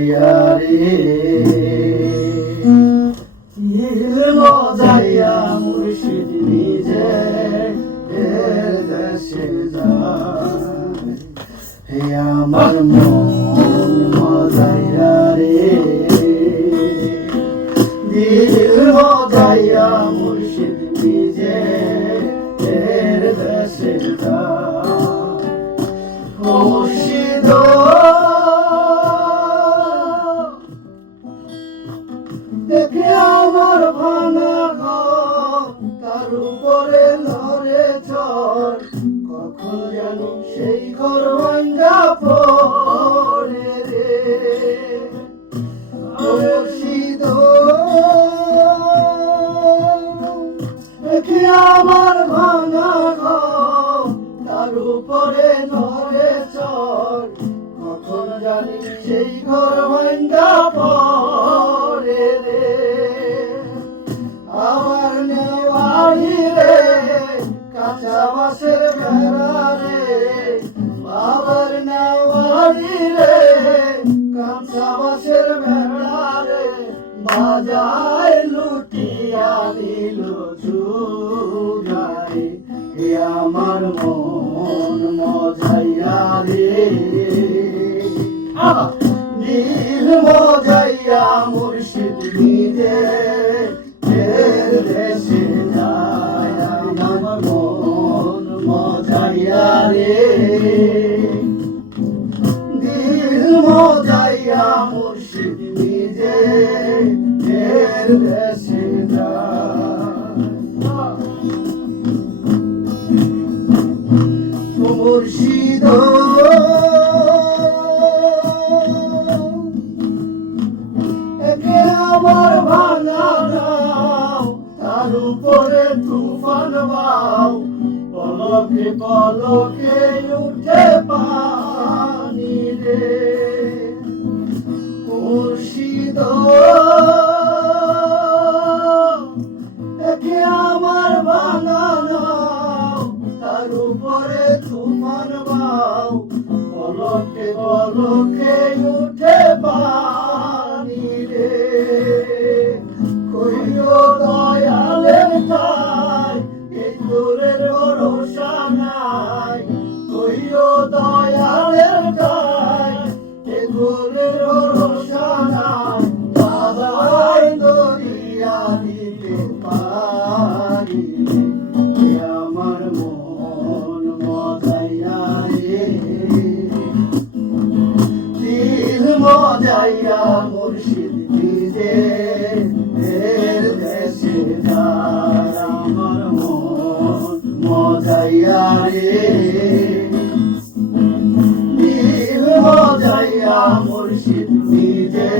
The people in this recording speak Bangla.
মজাইয়া রে দিল মজাইয়া মুর্শিদ নিজে দেশে যায় হে আমার মন মজাইয়া রে দিল মজাইয়া মুর্শিদ নিজে দেশে যায় মুর্শিদ দেখে আমার ভাঙা ঘর তার উপরে নড়ে ঝড় কখন জানি সেই ঘর ভাঙ্গা পড়ে রে মুর্শিদ দেখে আমার ভাঙা ঘর তার উপরে নড়ে ঝড় কখন জানি সেই ঘর ভাঙ্গা পড়ে রে আমার নেওয়ারি রে কাঁচা বাঁশের বেড়া রে বাবার নেওয়ারি রে কাঁচা বাঁশের বেড়া রে বাজায় লুটিয়া দিল চুগাই এ আমার মন মজাইয়া রে নীল মজাইয়া মুর্শিদ নিজে দেশে যায় আমার মন মজাইয়া রে নীল মজাইয়া মুর্শিদ নিজে দেশে যায় মুর্শিদ আমার ভাঙা নাও তার উপরে তুফান বাও পলকে পলকে উঠে পানি রে মুর্শিদ দেখে আমার ভাঙা নাও তার উপরে তুফান বাও পলকে পলকে উঠে পানি রে কইও দয়ালের ঠাই এই দূরের ভরসা নাই কইও দয়ালের ঠাই এই দূরের ভরসা নাই বাবার দরিয়া দিতে পারি আমার মন মজাইয়া রে দিল মজাইয়া মুর্শিদ নিজে দেশে যায় আমার মন মজাইয়া রে দিল মজাইয়া মুর্শিদ নিজে